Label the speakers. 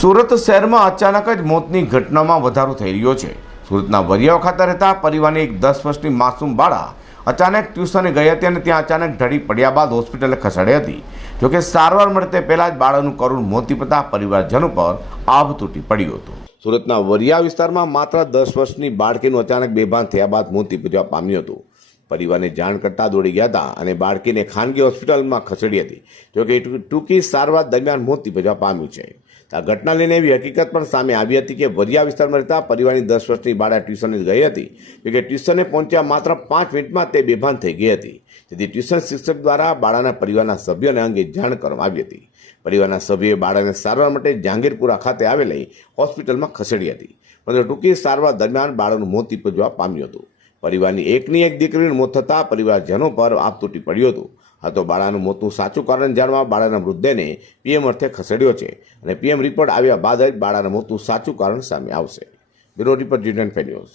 Speaker 1: સુરત શહેરમાં અચાનક જ મોતની ઘટનામાં વધારો થઈ રહ્યો છે. સુરતના વરિયાઓ ખાતે રહેતા પરિવારની એક દસ વર્ષની માસૂમ બાળા અચાનક ટ્યુશને ગઈ હતી અને ત્યાં અચાનક ઢળી પડ્યા બાદ હોસ્પિટલે ખસેડી હતી. જોકે સારવાર મળતે પહેલાં જ બાળકનું કરુણ મોત નીપજતા પરિવારજનો પર આભ તૂટી પડ્યું હતું. સુરતના વરિયા વિસ્તારમાં માત્ર દસ વર્ષની બાળકીનું અચાનક બેભાન થયા બાદ મોત નીપજવા પામ્યું હતું. પરિવારને જાણ કરતા દોડી ગયા હતા અને બાળકીને ખાનગી હોસ્પિટલમાં ખસેડી હતી. જોકે ટૂંકી સારવાર દરમિયાન મોત નીપજવા પામ્યું છે. આ ઘટના લઈને એવી હકીકત પણ સામે આવી હતી કે વરિયા વિસ્તારમાં રહેતા પરિવારની દસ વર્ષની બાળા ટ્યુશને ગઈ હતી કે ટ્યુશને પહોંચ્યા માત્ર પાંચ મિનિટમાં તે બેભાન થઈ ગઈ હતી. તેથી ટ્યુશન શિક્ષક દ્વારા બાળાના પરિવારના સભ્યોને અંગે જાણ કરવામાં આવી હતી. પરિવારના સભ્યોએ બાળાને સારવાર માટે જહાંગીરપુરા ખાતે આવેલી હોસ્પિટલમાં ખસેડી હતી. પરંતુ ટૂંકી સારવાર દરમિયાન બાળકનું મોત નીપજવા પામ્યું હતું. પરિવારની એકની એક દીકરીનું મોત થતાં પરિવારજનો પર આપ તૂટી પડ્યું હતું. આ તો બાળાનું મોતનું સાચું કારણ જાણવા બાળાના મૃતદેહને પીએમ અર્થે ખસેડ્યો છે અને પીએમ રિપોર્ટ આવ્યા બાદ જ બાળાના મોતનું સાચું કારણ સામે આવશે. બ્યુરો રિપોર્ટ જીડન ન્યૂઝ.